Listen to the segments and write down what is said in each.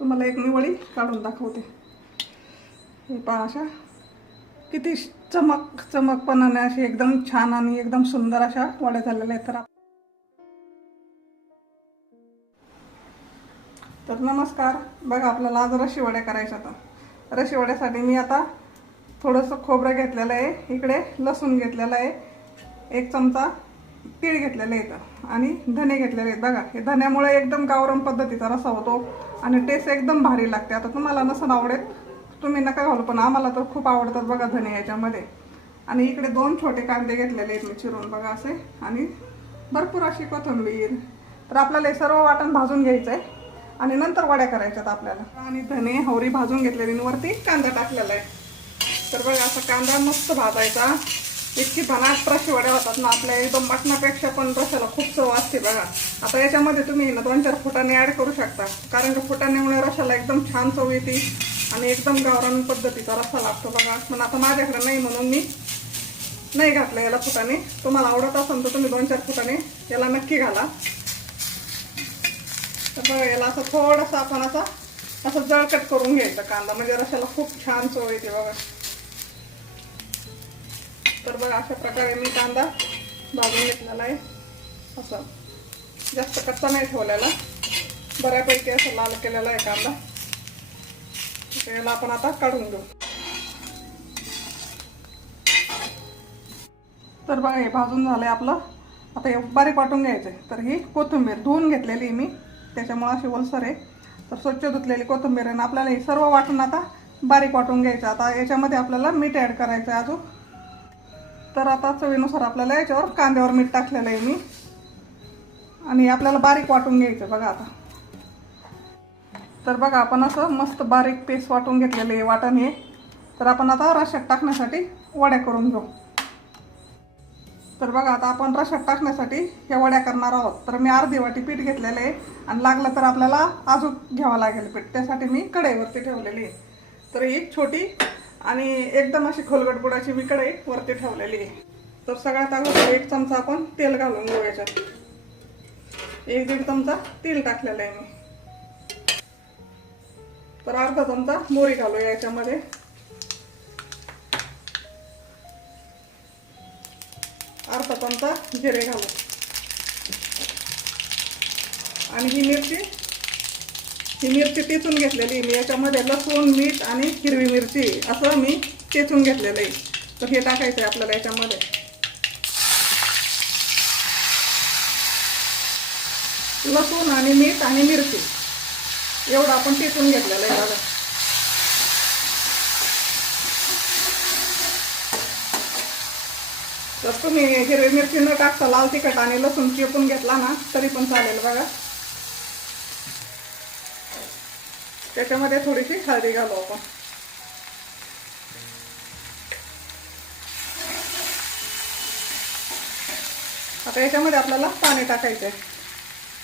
तुम्हाला एक मी काढून दाखवते. हे पहा अशा. किती चमक चमकपणाने अशी एकदम छान आणि एकदम सुंदर अशा वड्या झालेल्या आहेत. तर आप- तर नमस्कार. बघा आपल्याला आज रशिवड्या करायच्या आता रशिवड्यासाठी मी आता थोडंसं खोबरं घेतलेलं आहे. इकडे लसूण घेतलेलं आहे. एक चमचा तीळ घेतलेले आहेत आणि धने घेतलेले आहेत. बघा हे धन्यामुळे एकदम गावरम पद्धतीचा रसा होतो आणि टेस्ट एकदम भारी लागते. आता तुम्हाला नसन आवडेल तुम्ही नका घालू पण आम्हाला तर खूप आवडतात बघा धने याच्यामध्ये. आणि इकडे दोन छोटे कांदे घेतलेले आहेत मी चिरून बघा असे. आणि भरपूर अशी कोथिंबीर. तर आपल्याला हे सर्व वाटण भाजून घ्यायचं आहे आणि नंतर वड्या करायच्यात आपल्याला. आणि धने हवरी भाजून घेतलेली वरती कांदा टाकलेला आहे. तर बघा असा कांदा मस्त भाजायचा. इतकी भनाट रशी वड्या होतात ना आपल्या एकदम मटणापेक्षा पण रशाला खूप चव असते बघा. आता याच्यामध्ये तुम्ही ना दोन चार फुटाने ऍड करू शकता. कारण की फुटाण्यामुळे रशाला एकदम छान चव येते आणि एकदम गावरान पद्धतीचा रस्सा लागतो बघा. पण आता माझ्याकडे नाही म्हणून मी नाही घातलं याला फुटाने तुम्हाला आवडत असेल तर तुम्ही दोन चार फुटाने याला नक्की घाला. तर बघा याला असं थोडंसं आपण असा असं जळकट करून घ्यायचं कांदा. म्हणजे रशाला खूप छान चव येते बघा. तर बघा अशा प्रकारे मी कांदा भाजून घेतलेला आहे. असं. जास्त कच्चा नाही ठेवलेला. बऱ्यापैकी असं लाल केलेला आहे कांदा. याला आपण आता काढून घेऊ. तर बघा हे भाजून झालंय आपलं. आता हे बारीक वाटून घ्यायचं आहे तर ही कोथिंबीर धुवून घेतलेली आहे मी. त्याच्यामुळे अशी ओलसर आहे. तर स्वच्छ धुतलेली कोथिंबीर आहे. आणि आपल्याला हे सर्व वाटून आता बारीक वाटून घ्यायचं. आता याच्यामध्ये आपल्याला मीठ ॲड करायचं आहे अजून. तर आता चवीनुसार आपल्याला याच्यावर कांद्यावर मीठ टाकलेलं आहे मी. आणि आपल्याला बारीक वाटून घ्यायचं बघा आता. तर बघा आपण असं मस्त बारीक पेस्ट वाटून घेतलेलं आहे वाटण हे. तर आपण आता रशात टाकण्यासाठी वड्या करून घेऊ. तर बघा आता आपण रशात टाकण्यासाठी ह्या वड्या करणार आहोत. तर मी अर्धी वाटी पीठ घेतलेलं आहे. आणि लागलं तर आपल्याला अजून घ्यावं लागेल पीठ. त्यासाठी मी कढईवरती ठेवलेली आहे. तर ही छोटी आणि एकदम अशी खोलगट बुडाची मी कढई वरती ठेवलेली आहे. तर सगळ्यात अगोदर एक चमचा आपण तेल घालून घेऊ याच्यात. एक दीड चमचा तेल टाकलेलं आहे मी. तर अर्धा चमचा मोरी घालू याच्यामध्ये. अर्धा चमचा जिरे घालू. आणि ही मिरची ही मिरची टेचून घेतलेली मी याच्यामध्ये लसूण मीठ आणि हिरवी मिरची असं मी टेचून घेतलेलं आहे. तर हे टाकायचं आहे आपल्याला याच्यामध्ये. लसूण आणि मीठ आणि मिरची. एवढं आपण टेचून घेतलेलं आहे बघा. तर तुम्ही हिरवी मिरची न टाकता लाल तिखट आणि लसूण चिपून घेतला ना तरी पण चालेल बघा. त्याच्यामध्ये थोडीशी हळदी घालू आपण. आता याच्यामध्ये आपल्याला पाणी टाकायचं आहे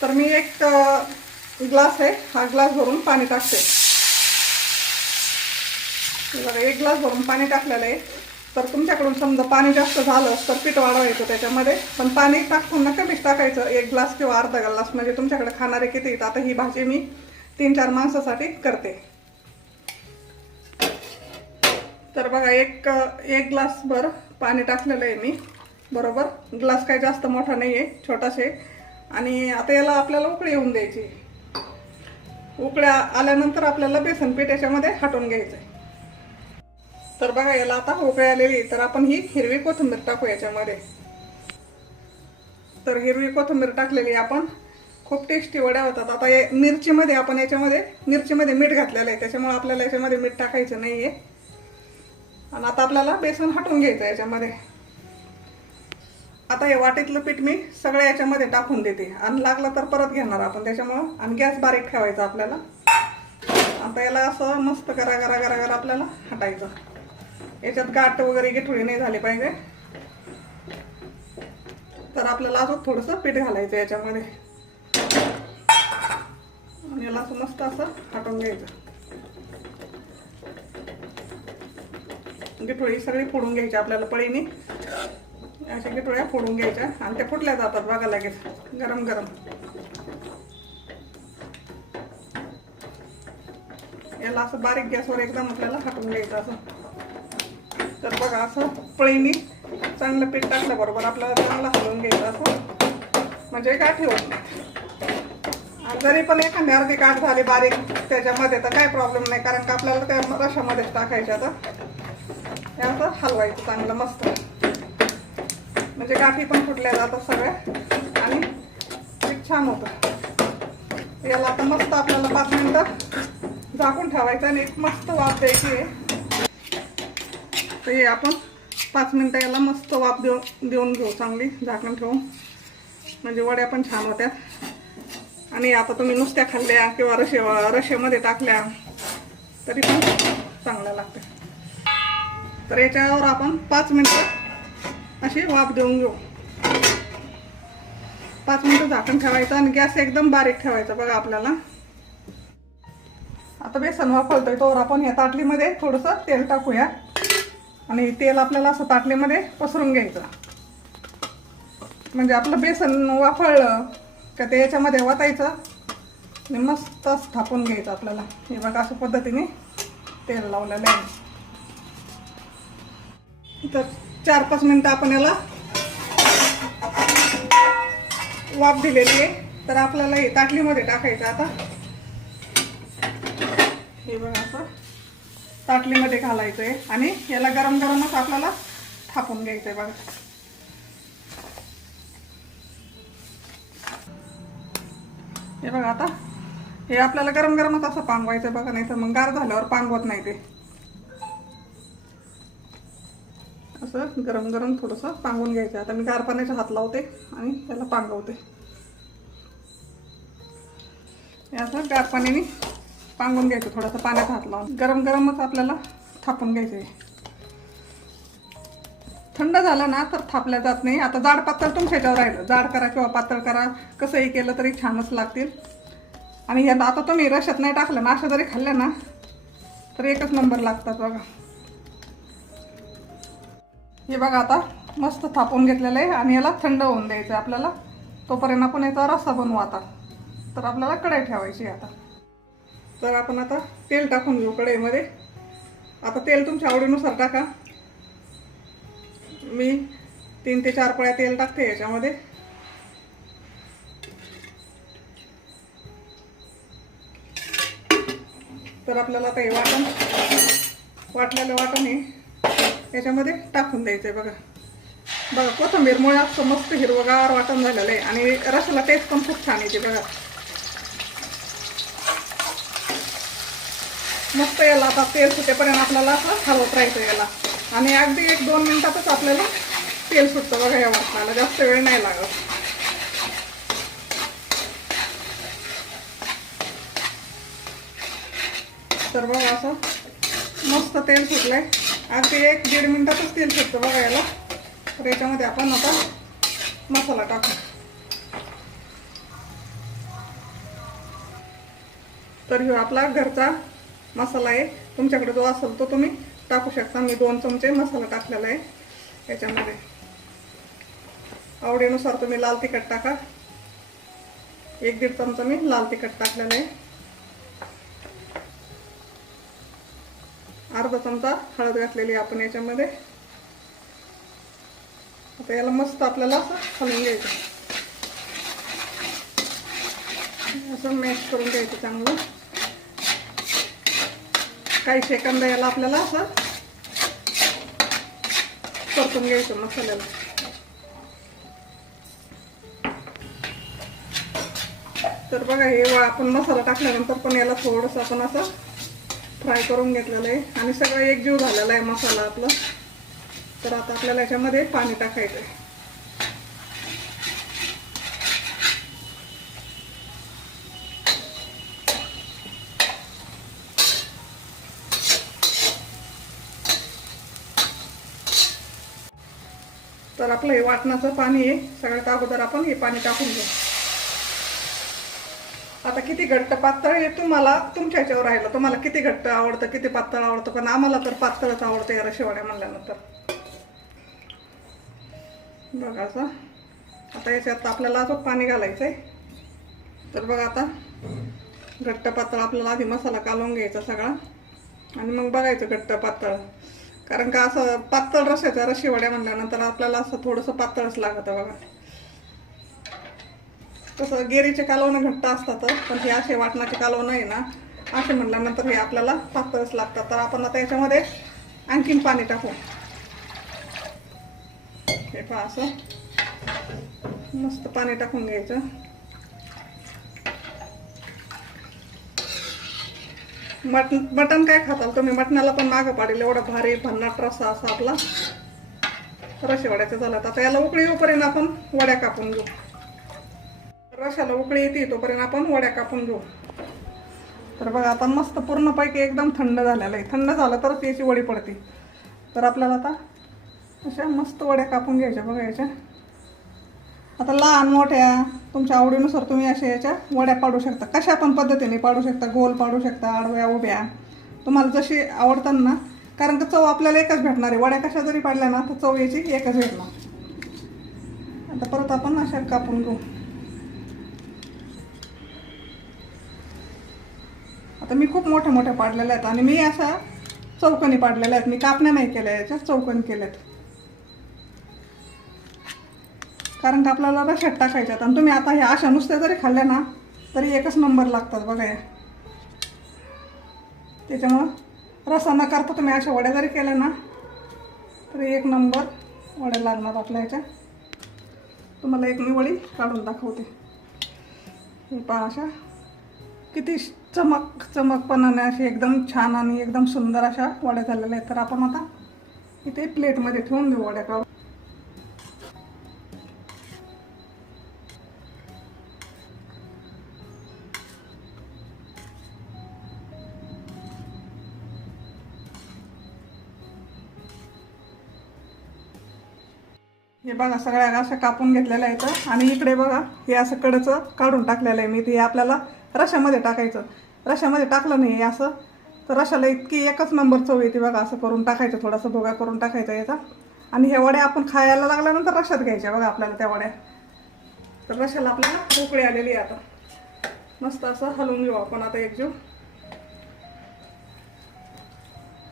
तर मी एक ग्लास आहे हा ग्लास भरून पाणी टाकते. बघा एक ग्लास भरून पाणी टाकलेलं आहे. तर तुमच्याकडून समजा पाणी जास्त झालं तर पीठ वाढवायचं त्याच्यामध्ये. पण पाणी टाकताना कमीच टाकायचं एक ग्लास किंवा अर्धा ग्लास. म्हणजे तुमच्याकडे खाणारे किती आता ही भाजी मी तीन चार माणसासाठी करते. तर बघा एक एक ग्लास भर पाणी टाकलेलं आहे मी. बरोबर? ग्लास काही जास्त मोठा नाही आहे. छोटासे आणि आता याला आपल्याला उकळी येऊन द्यायची. उकळ्या आल्यानंतर आपल्याला बेसन पीठ याच्यामध्ये हटवून घ्यायचं आहे तर बघा याला आता उकळी आलेली तर आपण ही हिरवी कोथिंबीर टाकू याच्यामध्ये. तर हिरवी कोथिंबीर टाकलेली आपण. खूप टेस्टी वड्या होतात. आता या मिरचीमध्ये आपण याच्यामध्ये मिरचीमध्ये मीठ घातलेलं आहे. त्याच्यामुळे आपल्याला याच्यामध्ये मीठ टाकायचं नाही आहे आणि आता आपल्याला बेसन हटवून घ्यायचं याच्यामध्ये. आता हे वाटीतलं पीठ मी सगळं याच्यामध्ये टाकून देते. आणि लागलं तर परत घेणार आपण त्याच्यामुळं. आणि गॅस बारीक ठेवायचा आपल्याला. आता याला असं मस्त करा करा करा करा आपल्याला हटायचं. याच्यात गाठ वगैरे गिठुळी नाही झाली पाहिजे. तर आपल्याला अजून थोडंसं पीठ घालायचं याच्यामध्ये. आणि याला असं मस्त असं हटवून घ्यायचं. म्हणजे गिठोळी सगळी फोडून घ्यायची आपल्याला पळीने. अशा गिठोळ्या फोडून घ्यायच्या आणि त्या फुटल्या जातात बघा लगेच. गरम गरम. याला असं बारीक गॅसवर एकदम आपल्याला हटवून घ्यायचं असं. तर बघा असं पळीने चांगलं पीठ टाकल्याबरोबर आपल्याला चांगलं हलवून घ्यायचं असं. म्हणजे गाठी होत जरी पण एखादी अर्धी गाठ झाली बारीक त्याच्यामध्ये तर काही प्रॉब्लेम नाही कारण का आपल्याला त्या रशामध्येच टाकायच्या तर हे हलवायचं चांगलं मस्त. म्हणजे गाठी पण फुटल्या जातात सगळ्या. आणि पीठ छान होतं. याला आता मस्त आपल्याला पाच मिनटं झाकून ठेवायचं आणि एक मस्त वाफ द्यायची आहे. तर हे आपण पाच मिनटं याला मस्त वाफ देऊन देऊन घेऊ चांगली झाकून ठेवून. म्हणजे वड्या पण छान होत्या. आणि आता तुम्ही नुसत्या खाल्ल्या किंवा रशे रशेमध्ये टाकल्या तरी पण चांगल्या लागते. तर याच्यावर आपण पाच मिनटं अशी वाफ देऊन घेऊ. पाच मिनटं झाकण ठेवायचं आणि गॅस एकदम बारीक ठेवायचा बघा आपल्याला. आता बेसन वापरतोय तोवर आपण या ताटलीमध्ये थोडंसं तेल टाकूया. आणि तेल आपल्याला असं ताटलीमध्ये पसरून घ्यायचं. म्हणजे आपलं बेसन वाफळलं का ते याच्यामध्ये वाटायचं आणि मस्त थापून घ्यायचं आपल्याला. हे बघा अशा पद्धतीने तेल लावलेलं आहे. तर चार पाच मिनटं आपण याला वाफ दिलेली आहे. तर आपल्याला हे ताटलीमध्ये टाकायचं आता. हे बघा असं ताटलीमध्ये घालायचं आहे आणि याला गरम गरमच आपल्याला थापून घ्यायचं आहे बघा. हे बघा आता. हे आपल्याला गरम गरमच असं पांगवायचं बघा नाही तर मग गार झाल्यावर पांगवत नाही ते. असं गरम गरम थोडंसं पांगवून घ्यायचं आता मी गार पाण्याचा हात लावते आणि त्याला पांगवते. हे असं गार पाण्याने पांगून घ्यायचं थोडंसं पाण्याचा हात लावून. गरम गरमच आपल्याला थापून घ्यायचं आहे. थंड झालं ना तर थापल्या जात नाही. आता जाड पातळ तुमच्या ह्याच्यावर राहिलं. जाड करा किंवा पातळ करा. कसंही केलं तरी छानच लागतील. आणि ह्या आता तुम्ही रशात नाही टाकलं ना अशा जरी खाल्ल्या ना तर एकच नंबर लागतात बघा. हे बघा आता मस्त थापून घेतलेलं आहे आणि याला थंड होऊन द्यायचं आहे आपल्याला. तोपर्यंत आपण याचा रस्सा बनवू आता. तर आपल्याला कढई ठेवायची आता. तर आपण आता तेल टाकून घेऊ कढईमध्ये. आता तेल तुमच्या आवडीनुसार टाका. मी तीन ते चार पळ्या तेल टाकते याच्यामध्ये. तर आपल्याला ते वाटण वाटलेलं वाटण हे याच्यामध्ये टाकून द्यायचं आहे बघा बघा कोथंबीरमुळे असं मस्त हिरवगार वाटण झालेलं आहे आणि रसाला टेस्ट पण खूप छान येते बघा. मस्त याला आता तेल सुटेपर्यंत आपल्याला असं हलवत राहायचं याला. आणि अगदी एक दोन मिनिटातच आपल्याला तेल सुटतं बघा या वाटणाला जास्त वेळ नाही लागत. तर बघा असं मस्त तेल सुटलंय. अगदी एक दीड मिनिटातच तेल सुटतं बघा याला. तर याच्यामध्ये आपण आता मसाला टाकू. तर ह्यो आपला घरचा मसाला आहे. तुमच्याकडे जो असेल तो तुम्ही टाकू शकता. मी दोन चमचे मसाला टाकलेला आहे याच्यामध्ये. आवडीनुसार तुम्ही लाल तिखट टाका. एक दीड चमचा मी लाल तिखट टाकलेलं आहे. अर्धा चमचा हळद घातलेली आहे आपण याच्यामध्ये. आता याला मस्त आपल्याला असं हलवून घ्यायचं असं मॅश करून घ्यायचं चांगलं. काही सेकंद याला आपल्याला असं परतून घ्यायचं मसाल्याला. तर बघा हे आपण मसाला टाकल्यानंतर पण याला थोडंसं आपण असं फ्राय करून घेतलेलं आहे. आणि सगळं एकजीव झालेला आहे मसाला आपला. तर आता आपल्याला याच्यामध्ये पाणी टाकायचं आहे. तर आपलं हे वाटणाचं पाणी आहे. सगळ्यात अगोदर आपण हे पाणी टाकून घेऊ. आता किती घट्ट पातळ हे तुम्हाला तुमच्या ह्याच्यावर राहिलं. तुम्हाला किती घट्ट आवडतं किती पातळ आवडतं? पण आम्हाला तर पातळच आवडतं या रशिवाड्या म्हणल्यानंतर. बघा असं आता याच्यात आपल्याला असं पाणी घालायचं आहे तर बघा आता. घट्ट पातळ आपल्याला आधी मसाला कालवून घ्यायचा सगळा. आणि मग बघायचं घट्ट पातळ. कारण का असं पातळ रसायचा रशी वड्या म्हणल्यानंतर आपल्याला असं थोडंसं पातळच लागतं बघा. तसं गेरीचे कालवणं घट्ट असतात पण हे असे वाटणाचे कालवणं आहे ना असे म्हणल्यानंतर हे आपल्याला पातळच लागतात. तर आपण आता याच्यामध्ये आणखीन पाणी टाकू. हे पहा असं. मस्त पाणी टाकून घ्यायचं. मटन मटण काय खाताल तुम्ही? मटणाला पण मागं पाडेल. एवढा भारी भन्नाट रस्सा असा आपला. रशे वड्याचा झाला आता याला उकळी येऊपर्यंत आपण वड्या कापून घेऊ. रशाला उकळी येते तोपर्यंत आपण वड्या कापून घेऊ. तर बघा आता मस्त पूर्णपैकी एकदम थंड झालेलं आहे. थंड झालं तरच याची वडी पडते. तर आपल्याला आता अशा मस्त वड्या कापून घ्यायच्या बघा याच्या. आता लहान मोठ्या तुमच्या आवडीनुसार तुम्ही अशा याच्या वड्या पाडू शकता. कशा पण पद्धतीने पाडू शकता. गोल पाडू शकता आडव्या उभ्या. तुम्हाला जशी आवडतात ना कारण का चव आपल्याला एकच भेटणार आहे. वड्या कशा जरी पाडल्या ना तर चव याची एकच भेटणार. आता परत आपण अशा कापून घेऊ. आता मी खूप मोठ्या मोठ्या पाडलेल्या आहेत आणि मी अशा चौकनी पाडलेल्या आहेत. मी कापण्या नाही केल्या याच्या चौकनी केल्यात. कारण का आपल्याला रशात टाकायच्यात? आणि तुम्ही आता ह्या अशा नुसत्या जरी खाल्ल्या ना तरी एकच नंबर लागतात बघा या. त्याच्यामुळं रसा न करता तुम्ही अशा वड्या जरी केल्या ना तरी एक नंबर वड्या लागणार आपल्या ह्याच्या. तुम्हाला एक मी वडी काढून दाखवते. हे पहा अशा. किती चमक चमकपणाने अशी एकदम छान आणि एकदम सुंदर अशा वड्या झालेल्या आहेत. तर आपण आता इथे प्लेटमध्ये ठेवून देऊ वड्या काढून. हे बघा सगळ्या अशा कापून घेतलेल्या आहेत. आणि इकडे बघा हे असं कडचं काढून टाकलेलं आहे मी. ते आपल्याला रशामध्ये टाकायचं. रशामध्ये टाकलं नाही हे असं. तर रशाला इतकी एकच नंबर चव येते बघा असं करून टाकायचं थोडासा भोगा करून टाकायचा याचा. आणि ह्या वड्या आपण खायला लागल्यानंतर रशात घ्यायच्या बघा आपल्याला त्या वड्या. तर रशाला आपल्याला उकळी आलेली आहे आता. मस्त असं हलवून घेऊ आपण आता एक जीव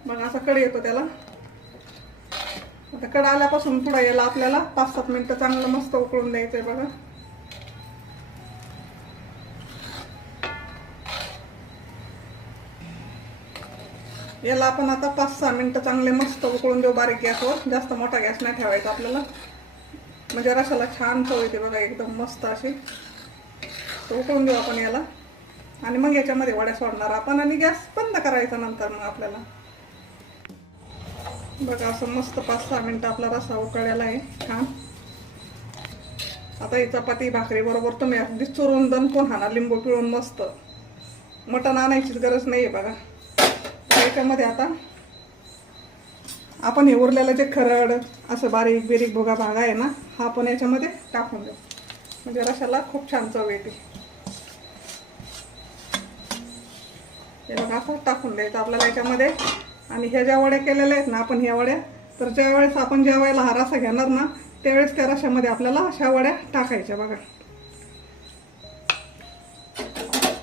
बघा असा कडे येतो त्याला. आता कडा आल्यापासून पुढं याला आपल्याला पाच सात मिनिटं चांगलं मस्त उकळून द्यायचंय बघा. याला आपण आता पाच सहा मिनिटं चांगले मस्त उकळून देऊ बारीक गॅसवर. जास्त मोठा गॅस नाही ठेवायचा आपल्याला. म्हणजे रसाला छान चव येते बघा एकदम मस्त अशी. तर उकळून देऊ आपण याला. आणि मग याच्यामध्ये वड्या सोडणार आपण आणि गॅस बंद करायचा नंतर मग आपल्याला. बघा असं मस्त पाच सहा मिनटं आपला रसा उकळलेला आहे. छान. आता ही चपाती भाकरी बरोबर तुम्ही अगदी चुरून दण पण हाना लिंबू पिळून मस्त. मटण आणायचीच गरज नाही आहे बघा. याच्यामध्ये आता आपण हे उरलेलं जे खरड असं बारीक बिरीक भोगा भागा आहे ना हा आपण याच्यामध्ये टाकून देऊ. म्हणजे रशाला खूप छान चव येते. हे बघा असं टाकून द्यायचं आपल्याला याच्यामध्ये. आणि ह्या ज्या वड्या केलेल्या आहेत ना आपण ह्या वड्या तर ज्या वेळेस आपण ज्या वेळेला हा रसा घेणार ना त्यावेळेस त्या रशामध्ये आपल्याला अशा वड्या टाकायच्या बघा.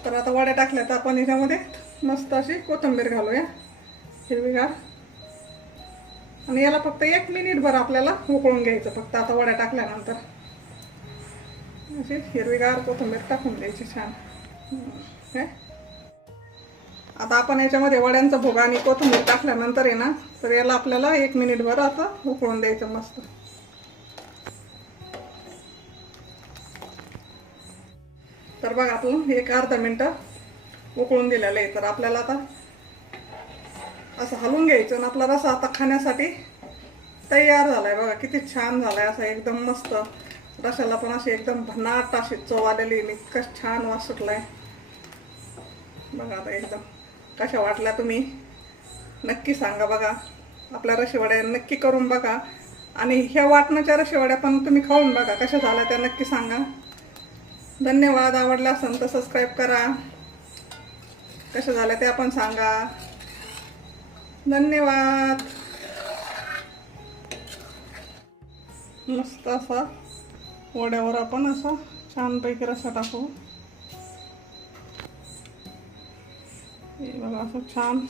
तर आता वड्या टाकल्या तर आपण ह्याच्यामध्ये मस्त अशी कोथिंबीर घालूया. हिरवीगार आणि याला फक्त एक मिनिटभर आपल्याला उकळून घ्यायचं फक्त आता वड्या टाकल्यानंतर. अशी हिरवीगार कोथिंबीर टाकून द्यायची छान. हे. आता आपण याच्यामध्ये वड्यांचा भोगा आणि कोथंबीर टाकल्यानंतर आहे ना तर याला आपल्याला एक मिनिटभर आता उकळून द्यायचं मस्त. तर बघा आपण एक अर्धा मिनटं उकळून दिलेलं आहे. तर आपल्याला आता असं हलवून घ्यायचं आणि आपला रसा आता खाण्यासाठी तयार झाला आहे बघा किती छान झालाय असा एकदम मस्त. रशाला पण अशी एकदम भन्नाट अशी चव आलेली आहे. इतकं छान वास सुटलाय. बघा आता एकदम. कशा वाटल्या तुम्ही? नक्की सांगा बघा. आपल्या रशेवाड्या नक्की करून बघा. आणि ह्या वाटणाच्या रशेवाड्या पण तुम्ही खाऊन बघा. कशा झाल्या त्या नक्की सांगा. धन्यवाद. आवडला असेल तर सबस्क्राईब करा. कशा झाल्या त्या पण सांगा. धन्यवाद. मस्त असा वड्यावर आपण असा छानपैकी रसा टाकू. हे बघा असं छान